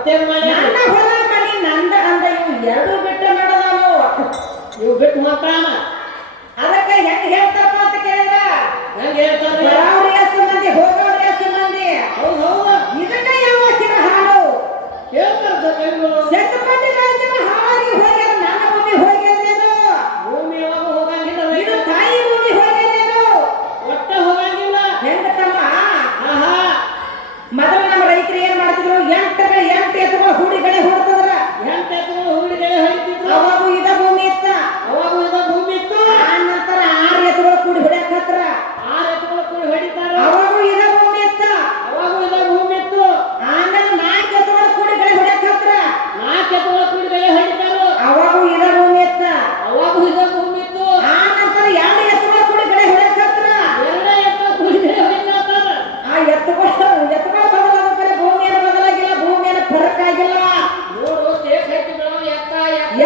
ಮತ್ತೇನ್ ಮಾಡಿ ನನ್ನ ಹೊಲ ಮನಿ ನಂದ ಅಂದ ಇವು ಎರಡು ಬಿಟ್ಟು ನಡೆದಾನು ಇವು ಬಿಟ್ಟು ಮಾತಾನ ಅದಕ್ಕೆ ಹೆಂಗ್ ಹೇಳ್ತಾರಪ್ಪ ಅಂತ ಕೇಳಿದ್ರ ಹೆಂಗ್ ಹೇಳ್ತಾರೆ ಬರಾವ್ರಿ ಎಷ್ಟು ಮಂದಿ ಹೋಗೋವ್ರಿ ಎಷ್ಟು ಮಂದಿ ಹೌದು ಹೌದು ಇದಕ್ಕ ಯಾವ ಸಿರ ಹಾಡು ಹೇಳ್ತಾರೆ ಸೆತ್ತಪಟ್ಟಿ ರಾಜನ ಹಾಳಾಗಿ ಹೋಗ್ಯಾರ ನನ್ನ ಭೂಮಿ ಹೋಗ್ಯದೇನು ಭೂಮಿ ಯಾವಾಗ ಹೋಗಂಗಿಲ್ಲ ಇದು ತಾಯಿ ಭೂಮಿ ಹೋಗ್ಯದೇನು ಒಟ್ಟ ಹೋಗಂಗಿಲ್ಲ ಹೆಂಗ ತಮ್ಮ ಆಹಾ ಮೊದಲು ನಮ್ಮ ರೈತರು ಏನ್ ಮಾಡ್ತಿದ್ರು ಎಂಟು ಎತ್ತುಗಳು ಹೂಡಿಗಡೆ ಹೊಡ್ತದ್ರ ಎಂಟು ಎತ್ತುಗಳು ಹುಡುಗಿಗೆ ಹೊಡಿತಿದ್ರು ಅವಾಗೂ ಇದ ಭೂಮಿ ಇತ್ತ ಅವಾಗ ಇದ ಭೂಮಿ ಇತ್ತು ಆ ನಂತರ 6 ಎತ್ತುಗಳು ಕೂಡಿ ಹೊಡ್ಯಾಕ ಹತ್ರ 6 ಎತ್ತುಗಳು ಕೂಡಿ ಹೊಡಿತಾರ ಅವಾಗೂ ಇದ ಭೂಮಿ ಇತ್ತ ಅವಾಗ ಇದ ಭೂಮಿ ಇತ್ತು ಆಮೇಲೆ 4 ಎತ್ತುಗಳು ಕೂಡಿ ಗಳೆ ಹೊಡ್ಯಾಕ ಹತ್ರ 4 ಎತ್ತುಗಳು ಕೂಡಿ ಗಳೆ ಹೊಡಿತಾರ ಅವಾಗೂ ಇದ ಭೂಮಿ ಇತ್ತ ಅವಾಗ ಇದ ಭೂಮಿ ಇತ್ತು ಆ ನಂತರ 2 ಎತ್ತುಗಳು ಕೂಡಿ ಗಳೆ ಹೊಡ್ಯಾಕ ಹತ್ರ 2 ಎತ್ತು ಕೂಡಿ ಗಳೆ ಹೊಡಿತಾರ ಆ ಎತ್ತುಗಳು ಬದಲಾಗಬೇಕಾದ್ರೆ ಭೂಮಿಯನ್ನು ಬದಲಾಗಿಲ್ಲ ಭೂಮಿಯನ್ನು ಫರಕ್ ಆಗಿಲ್ಲ ನೋಡು ತೇಕ್ ಹತ್ತಿಗಳು ಎತ್ತ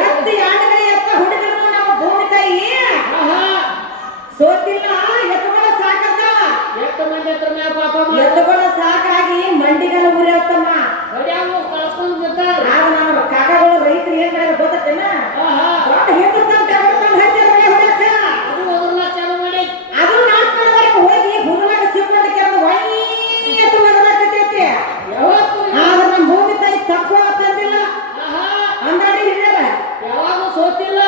ಎತ್ತ 2 ಕಡೆ ಎತ್ತ ಹುಡುಗಿದ್ರು ನಮ್ಮ ಭೂಮಿ ತಾಯಿ ಆಹಾ ಸೋತಿಲ್ಲ ಎತ್ತುಗಳ ಸಾಕಂತ ಎಷ್ಟು ಮಂದಿ ಹತ್ರ ಮ್ಯಾಲ ಪಾಪ ಮಾಡಿ ಎತ್ತುಗಳ ಸಾಕಾಗಿ ಮಂಡಿಗಳ ಉರಿಯತ್ತಮ್ಮ ಹೊಡ್ಯಾವು ಕಳ್ಸ್ಕೊಂಡ್ ಬಿಡ್ತಾರ ಆಗ ನಮ್ಮ ಕಾಕಗಳು ರೈತರು ಏನ್ ಮಾಡಿದ್ರು ಗೊತ್ತೇನ ಆಹಾ ದೊಡ್ಡ ಹಿಂದೂಸ್ತಾನ್ ತಗೊಂಡು ಹಚ್ಚಿದ್ರೆ ಹೊಡ್ಯಾಕ ಅದು ಹೋಗಲ್ಲ ಚಾಲು ಮಾಡಿ ಅದು ನಾಟ್ಕೊಂಡವರೆಗೆ ಹೋಗಿ ಹುರುಳಾಗ ಸಿಕ್ಕೊಂಡು ಕೆರೆದು ವೈ ಎತ್ತು ಬದಲಾಕತೈತಿ ಯಾವತ್ತು ಆದ್ರೆ ನಮ್ಮ ಭೂಮಿ ತಾಯಿ ತಪ್ಪು ಅಂತಂದಿಲ್ಲ ಆಹಾ ಅಂದಾಡಿ ಹಿಡಿಯಲ್ಲ ಯಾವಾಗೂ ಸೋತಿಲ್ಲ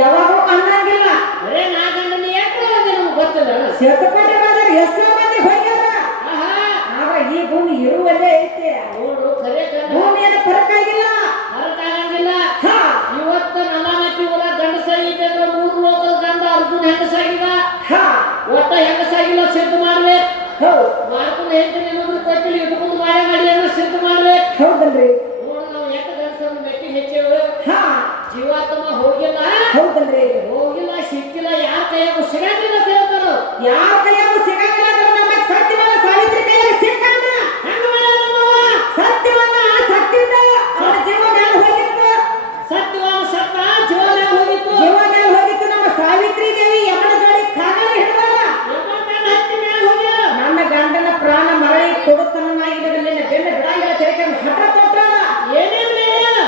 ಯಾವಾಗೂ ಅನ್ನಂಗಿಲ್ಲ ಬರೇ ನಾ ಗಂಡನ ಯಾಕೆ ನಮ್ಗೆ ಗೊತ್ತಿಲ್ಲ ಶತಕೋಟಿ ರಾಜರು ಎಷ್ಟೋ ಮಂದಿ ಹೋಗ್ಯಾರ ಆಹಾ ಆದ್ರೆ ಈ ಭೂಮಿ ಇರುವಲ್ಲೇ ಐತಿ ನೋಡು ಖರೆ ಕಂಡ ಭೂಮಿಯನ್ನು ಫರಕ್ಕಾಗಿಲ್ಲ ಹೊರತಾಗಂಗಿಲ್ಲ ಹಾ ಇವತ್ತು ನಲ್ಲನಕ್ಕಿ ಹೊಲ ಗಂಡಸಾಗಿದೆ ಅಂದ್ರೆ 3 ಲೋಕದ ಗಂಡ ಅರ್ಜುನ ಹೆಂಗಸಾಗಿದ ಹಾ ಒಟ್ಟ ಹೆಂಗಸಾಗಿಲ್ಲ ಸಿದ್ಧ ಮಾಡ್ಬೇಕು ಹೌದು ಮಾಡ್ಕೊಂಡು ಹೇಳ್ತೀನಿ ಇನ್ನೊಬ್ರು ಕೊಟ್ಟಿಲ್ಲ ಇಟ್ಕೊಂಡು ಮಾಡೇ ಮಾಡಿ ಅಂದ್ರೆ ಸಿದ್ಧ ಮಾಡ್ಬೇಕು ಹೌದಲ್ರಿ ನೋಡು ನಾವು ಯಾಕೆ ಗಂಡಸನ್ನು ಮೆಟ್ಟಿ ಹೆಚ್ಚೇವು ಹಾ ಜೀವಾತ್ಮ ಹೋಗಿಲ್ಲ ಹೌದಲ್ರಿ ಹೋಗಿಲ್ಲ ಸಿಕ್ಕಿಲ್ಲ ಯಾರ ಕೈಯಾಗ ಸಿಗಂಗಿಲ್ಲ ಅಂತ ಹೇಳ್ತಾರ ಯಾರ ಕೈಯಾಗೂ ಸಿಗಂಗಿಲ್ಲ ಅಂದ್ರೆ ನಮ್ಮ ಸತ್ಯವಾದ ಸಾವಿತ್ರಿ ಕೈಯಾಗ ಸಿಕ್ಕಂಗ ಹೆಂಗ ಮಾಡ್ಯಾರ ನಮ್ಮವ್ವ? ಸತ್ಯವಾದ ಸತ್ತಿದ್ದ ಅವನ ಜೀವ ಮ್ಯಾಲ ಹೋಗಿತ್ತು ಸತ್ಯವಾದ ಸತ್ತ ಜೀವ ಮ್ಯಾಲ ಹೋಗಿತ್ತು ಜೀವ ಮ್ಯಾಲ ಹೋಗಿತ್ತು ನಮ್ಮ ಸಾವಿತ್ರಿ ದೇವಿ ಯಮನ ಜೋಡಿ ಕಾಗಲ ಹಿಡಿದಾಳ ಯಮನ ಮ್ಯಾಲ ಹತ್ತಿ ಮ್ಯಾಲ ಹೋಗ್ಯಾರ ನನ್ನ ಗಂಡನ ಪ್ರಾಣ ಮರಳಿ ಕೊಡುತ್ತನಾಗಿರಲಿಲ್ಲ ಬೆನ್ನ ಬಿಡಾಗಿಲ್ಲ ತೆರೆಕೊಂಡು ಹಠ ತೊಟ್ಟಾಳ ಏನೇನ್ ಮಾಡ್ಯಾರ?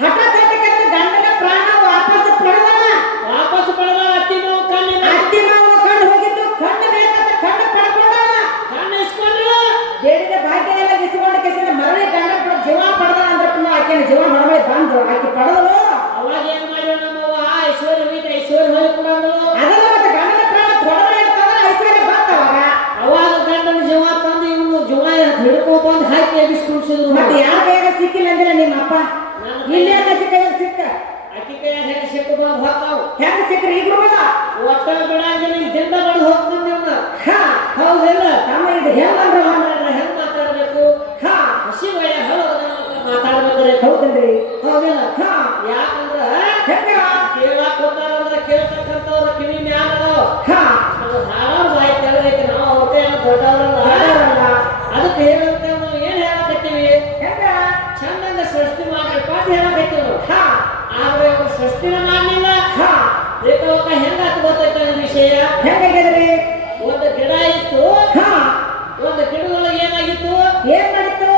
ಹಠ ತೊಟ್ಟಕ್ಕೆ ಗಂಡನ ಪ್ರಾಣ ವಾಪಸ್ ಪಡೆದಳ ವಾಪಸ್ ಪಡೆದ ಅತ್ತಿ ಮಾವು ಕಣ್ಣಿನ ಅತ್ತಿ ಮಾವ ಕಣ್ಣು ಹೋಗಿದ್ದು ಕಣ್ಣು ಬೇಕಂತ ಕಣ್ಣು ಪಡ್ಕೊಂಡಳ ಕಣ್ಣು ಇಸ್ಕೊಂಡ್ರು ಬೇಡಿದ ಭಾಗ್ಯ ಎಲ್ಲ ಇಸ್ಕೊಂಡು ಕೆಸಿದ ಮರಳಿ ಗಂಡ ಜೀವ ಪಡೆದಳ ಅಂದ್ರೆ ಆಕೆನ ಜೀವ ಮರಳಿ ಬಂದು ಆಕೆ ಪಡೆದಳು ಅವಾಗ ಏನ್ ಮಾಡ್ಯಾರ ನಮ್ಮವ್ವ ಐಶ್ವರ್ಯ ಹೋಯ್ತು ಐಶ್ವರ್ಯ ಹೋಯ್ತು ಅಂದ್ರು ಅದೆಲ್ಲ ಮತ್ತೆ ಗಂಡನ ಪ್ರಾಣ ತೊಡದ್ರೆ ಇರ್ತದ ಐಶ್ವರ್ಯ ಬಂತವಾಗ ಅವಾಗ ಗಂಡನ ಜೀವ ತಂದು ಇವನು ಜೀವ ಹಿಡ್ಕೊ ಬಂದು ಹಾಕಿ ಎಬ್ಬಿಸ್ಕೊಳ್ಸಿದ್ರು ಮತ್ತೆ ಯಾರ ಕೈಯಾಗ ಸಿಕ್ಕಿಲ್ಲ ಅಂದಿಲ್ಲ ನಿಮ್ಮ ಅಪ್ಪ ಇಲ್ಲೇ ಕಚ್ಚಿ ಕೈಯಾಗ ಸಿಕ್ಕ ಅಕ್ಕಿ ಕೈಯಾಗ ಹೆಂಗ ಸಿಕ್ಕು ಬಂದು ಹೋಗ್ತಾವು ಹೆಂಗ ಸಿಕ್ಕ್ರಿ ಈಗಲೂ ಅದ ಒಟ್ಟ ಬಿಡಂಗಿಲ್ಲ ಇಲ್ಲಿ ದಿಂದ ಬಡ್ದು ಹೋಗ್ತಾನೆ ಇವನ್ನ ಹಾ ಹೌದಿಲ್ಲ ತಮ್ಮ ಇದು ಹೆಂಗಂದ್ರ ಹೆಂಗ್ ಮಾತಾಡ್ಬೇಕು ಹಾ ಹಸಿ ಒಳ್ಳೆ ಮಾತಾಡ್ಬೇಕ್ರಿ ಹೌದಲ್ರಿ ಹೌದಿಲ್ಲ ಹಾ ಯಾಕಂದ್ರ ಹೆಂಗ ಕೇಳಾಕ್ ಹೋಗ್ತಾರಂದ್ರ ಕೇಳ್ತಕ್ಕಂಥವ್ರ ಕಿವಿ ಮ್ಯಾಲ ಹಾ ಅದು ಹಾಳಾರ್ ಬಾಯಿ ತೆಳಗೈತಿ ನಾವು ಅವ್ರದೇ ಏನೋ ದೊಡ್ಡವರಲ್ಲ ಅದಕ್ಕೆ ಹೇಳಂತ ನಾವು ಏನ್ ಹೇಳಕತ್ತೀವಿ ಹೆಂಗ ಚಂದಂಗ ಸೃಷ್ಟಿ ಮಾಡಿ ಪಾಠ ಹೇಳಕತ್ತೀವಿ ಹಾ ಆದ್ರೆ ಅವ್ರು ಸೃಷ್ಟಿನ ಮಾಡ್ಲಿಲ್ಲ ಹಾ ಬೇಕಾಗ ಹೆಂಗಾತ ಗೊತ್ತೈತೆ ವಿಷಯ ಹೆಂಗಾಗ್ಯದ್ರಿ ಒಂದು ಗಿಡ ಇತ್ತು ಹಾ ಒಂದು ಗಿಡದೊಳಗೆ ಏನಾಗಿತ್ತು ಏನ್ ಮಾಡಿತ್ತು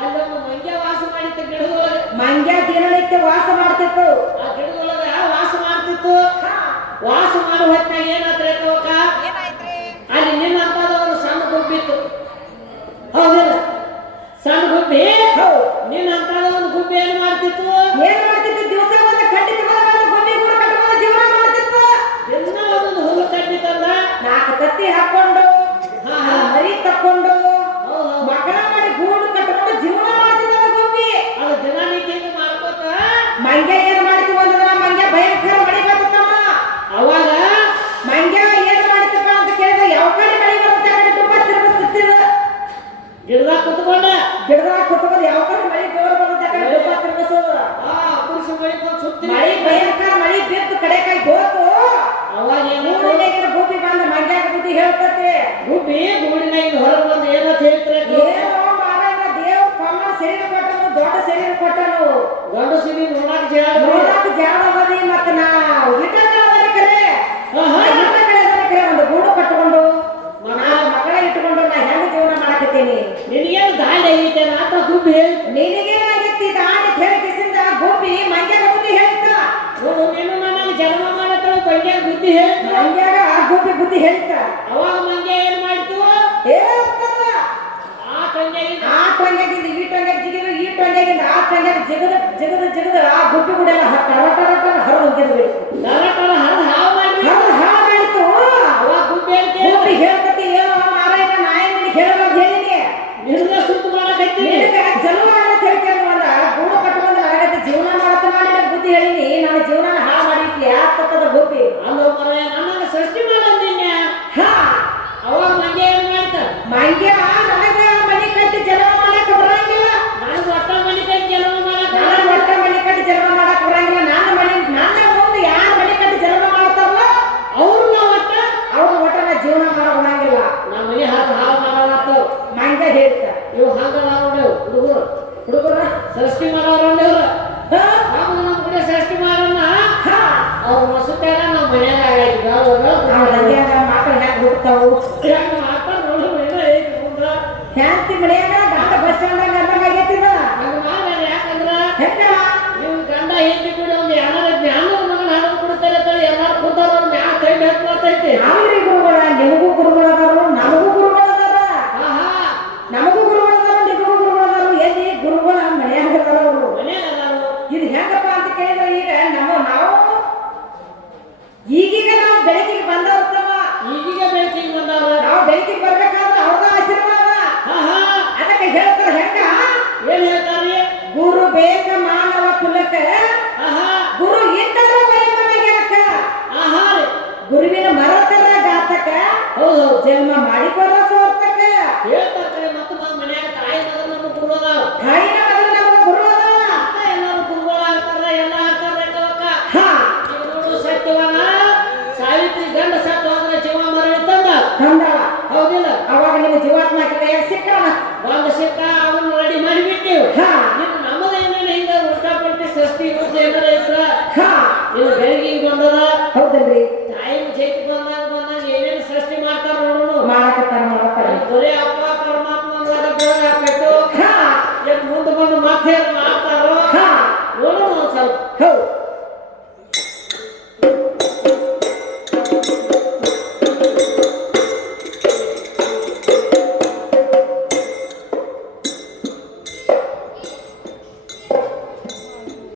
ಅಲ್ಲೊಂದು ಮಂಗ್ಯ ವಾಸ ಮಾಡಿತ್ತು ಗಿಡದೊಳಗೆ ಮಂಗ್ಯ ದಿನನಿತ್ಯ ವಾಸ ಮಾಡ್ತಿತ್ತು ಆ ಗಿಡದೊಳಗ ವಾಸ ಮಾಡ್ತಿತ್ತು ಹಾ ವಾಸ ಮಾಡೋ ಹೊತ್ತಿನಾಗ ಏನಾದ್ರೆ ಅಲ್ಲಿ ನಿನ್ನಂತಾದ ಒಂದು ಸಣ್ಣ ಗುಬ್ಬಿತ್ತು ಹೌದಿಲ್ಲ ಸಣ್ಣ ಗುಬ್ಬಿ ಹೌದು ನಿನ್ನಂತಾದ ಒಂದು ಗುಬ್ಬಿ ಏನ್ ಮಾಡ್ತಿತ್ತು ಏನ್ ಮಾಡ್ತಿತ್ತು ದಿವಸ ಒಂದು ಕಡ್ಡಿ ತಗೊಂಡು ಗುಬ್ಬಿ ಕೂಡ ಕಟ್ಕೊಂಡು ಜೀವನ ಮಾಡ್ತಿತ್ತು ದಿನ ಒಂದೊಂದು ಹುಲ್ಲು ಕಡ್ಡಿ ತಂದ 4 ತತ್ತಿ ಹಾಕೊಂಡು ಹಾ ಹಾ ಮಾಡ್ತೀನಿ. ನಿನಗೇನು ದಾಳಿ ಐತೆ ಅಂತ ಗುಬ್ಬಿ ಹೇಳಿ ನಿನಗೇನಾಗೈತಿ ದಾಡಿ ಹೇಳಿಕಿಸಿಂದ ಗುಬ್ಬಿ ಮಂಗ್ಯಾಗ ಬುದ್ಧಿ ಹೇಳ್ತ. ನೋಡು ನೀನು ನನಗೆ ಜನ್ಮ ಮಾಡತ್ತ ಮಂಗ್ಯ ಬುದ್ಧಿ ಹೇಳಿ ಮಂಗ್ಯಾಗ ಗುಬ್ಬಿ ಬುದ್ಧಿ ಹೇಳ್ತ. ಅವಾಗ ಮಂಗ್ಯ ಏನ್ ಮಾಡಿತು ಹೇಳ್ತದ ಆ ಟೊಂಗ್ಯಾಗಿ ಆ ಟೊಂಗ್ಯಾಗಿಂದ ಈ ಟೊಂಗ್ಯಾಗ ಜಿಗಿದು ಈ ಟೊಂಗ್ಯಾಗಿಂದ ಆ ಟೊಂಗ್ಯಾಗ ಜಿಗದ ಆ ಗುಬ್ಬಿ ಕೂಡ ಟರ ಟರ ಟರ ಹರಿದು ಹೋಗಿರ್ಬೇಕು. ಟರ ಹರಿದು ಹಾವು ಮಾಡಿ ಹಾಗಾಯ್ತು. ಅವಾಗ ಗುಬ್ಬಿ ಹೇಳ್ತೇವೆ ಗುಬ್ಬಿ ಹೇಳ್ಕತಿ ಏನೋ ಮಾರಾಯ ನಾಯಿ ನಿನಗೆ ಹೇಳಬಾರ್ದು ಹೇಳಿನಿ. ನಿನಗ ಸುತ್ತು ಮಾಡಕತ್ತೀನಿ ನಿನಗೆ ಜನ್ಮ ಅಂತ ಹೇಳ್ಕೊಂಡವಲ್ಲ ಗೂಡು ಕಟ್ಕೊಂಡು ನನಗತ್ತೆ ಜೀವನ ಮಾಡತ್ತ ಮಾಡಿ ನನಗೆ ಬುದ್ಧಿ ಹೇಳಿನಿ. ನಾನು ಜೀವನ ಹಾಳು ಮಾಡಿದ್ಲಿ ಯಾಕತ್ತದ ಗುಬ್ಬಿ. ಅಲ್ಲೋ ಮರ ನನಗೆ ಸೃಷ್ಟಿ ಮಾಡಂದಿನ್ಯ ಹಾ ಅವಾಗ ಮಂಗ್ಯ ಏನ್ ಮಾಡ್ತ ಮಂಗ್ಯ ನನಗ ಮನಿ ಕಟ್ಟಿ ಜನ್ಮ ಮಾಡಕ್ ಬರಂಗಿಲ್ಲ. ನನಗೆ ಒಟ್ಟ ಮನೆ ಕೈ ಜನ್ಮ ಮಾಡಕ ನಾನು ಒಟ್ಟ ಮನಿ ಕಟ್ಟಿ ಜನ್ಮ ಮಾಡಕ್ ಬರಂಗಿಲ್ಲ. ನನ್ನ ಮುಂದೆ ಯಾರು ಮನಿ ಕಟ್ಟಿ ಜನ್ಮ ಮಾಡ್ತಾರಲ್ಲ ಅವ್ರನ್ನ ಒಟ್ಟ ಅವ್ರ ಒಟ್ಟ ನಾ ಜೀವನ ಮಾಡಕ್ ಬರಂಗಿಲ್ಲ. ನಮ್ಮ ಮನೆ ಹಾಳು ಮಾಡಾಕತ್ತವ ಮಂಗ್ಯ ಹೇಳ್ತ. ಇವು ಹಂಗ ನಾವು ಹುಡುಗರ ಸೃಷ್ಟಿ ಮಾಡೋರಲ್ಲ ಇವ್ರು ನಮ್ಗೆ ನಮ್ಮ ಕಡೆ ಸೃಷ್ಟಿ ಮಾಡೋಣ ಅವ್ರ ಮಸುತ್ತಾಗ ನಾವು ಮನ್ಯಾಗ ಆಗೈತಿ ಮಕ್ಕಳು ಹೆಂಗ್ ಹುಡ್ತಾವು ಮಾತಾಡ್ ನೋಡು ಏನೋ ಐತಿ ಮುಂದ್ರ ಹ್ಯಾಂತಿ ಮನ್ಯಾಗ ಗಂಡ ಬಸ್ ಸ್ಟ್ಯಾಂಡ್ ಆಗೈತಿದ ಹಂಗ ಮಾಡಲ್ಲ ಯಾಕಂದ್ರ ಹೆಂಗ ನೀವು ಗಂಡ ಹೆಂಡತಿ ಕೂಡ ಒಂದು ಏನಾರ ಜ್ಞಾನದ ಮಗನ ಹಾಡು ಕೊಡ್ತಾರೆ ಅಂತ ಎಲ್ಲಾರು ಕೂತಾರ ಅವ್ರ ಮ್ಯಾಲ ಕೈ ಬೆತ್ತೈತಿ ಅವ್ರಿ ಗುರುಗಳ ನಿಮಗೂ ಗುರುಗಳದಾರು ನಮಗೂ ಗುರುಗಳದಾರ ಆಹಾ ನಮಗೂ ಗುರುಗಳದಾರು ನಿಮಗೂ ಗುರುಗಳದಾರು ಎಲ್ಲಿ ಗುರುಗಳ ಮನ್ಯಾಗ ಅದಾರ ಅವರು ಮನ್ಯಾಗ ಅದಾರು ಇದು ಹೆಂಗಪ್ಪ ಅಂತ ಕೇಳಿದ್ರೆ ಈಗ ನಾವು ಈಗೀಗ ನಾವು ಬೆಳಕಿಗೆ ಬಂದವರ್ತವ ಈಗೀಗ ಬೆಳಕಿಗೆ ಬಂದವ್ರ ನಾವು ಬೆಳಕಿಗೆ ಬರ್ಬೇಕಾದ್ರೆ ಅವ್ರದ ಆಶೀರ್ವಾದ ಆಹಾ ಅದಕ್ಕೆ ಹೇಳ್ತಾರ ಹೆಂಗ ಏನ್ ಹೇಳ್ತಾರ್ರಿ ಗುರು ಬೇಕ ಮಾನವ ಕುಲಕ ಆಹಾ ಗುರು ಇದ್ದರ ವೈಮನಗ್ಯಾಕ ಆಹಾ ರೀ ಗುರುವಿನ ಮರತರ ಗಾತಕ ಹೌದು ಜನ್ಮ ಮಾಡಿಕೊರ ಸೋರ್ತಕ ಹೇಳ್ತಾರೆ ಮತ್ತು ಮನ್ಯಾಗ ತಾಯಿ ಮಗನ ನಮ್ಮ ಗುರು ಅದಾವ ತಾಯಿನ ಮೊದಲು ನಮಗೆ ಗುರು ಅದಾವ ಅಕ್ಕ ಎಲ್ಲರೂ ಗುರುಗಳು ಆಗ್ತಾರ ಎಲ್ಲ ಆಗ್ತಾರ ಹಾ ಈಗ ನೋಡು ಸತ್ಯವನ ಸಾವಿತ್ರಿ ಗಂಡ ಸತ್ತು ಹೋದ್ರೆ ಜೀವ ಮರಳಿ ತಂದ ತಂದವ ಹೌದಿಲ್ಲ ಅವಾಗ ನಿಮ್ಮ ಜೀವಾತ್ಮ ಕೈಯಾಗ ಸಿಕ್ಕವ ಒಂದು ಸಿಕ್ಕ ಅವನ್ನ ರೆಡಿ ಮಾಡಿಬಿಟ್ಟಿವ್ ಹಾ ಇನ್ನು ನಮ್ಮದೇನೇನು ಹಿಂಗ ಉಲ್ಟಾ ಪಲ್ಟಿ ಸೃಷ್ಟಿ ಇವತ್ತು ಏನಾರ ಇದ್ರ ಹಾ ಇನ್ನು ಬೆಳಗಿಗೆ ಬಂದದ ಹೌದಲ್ರಿ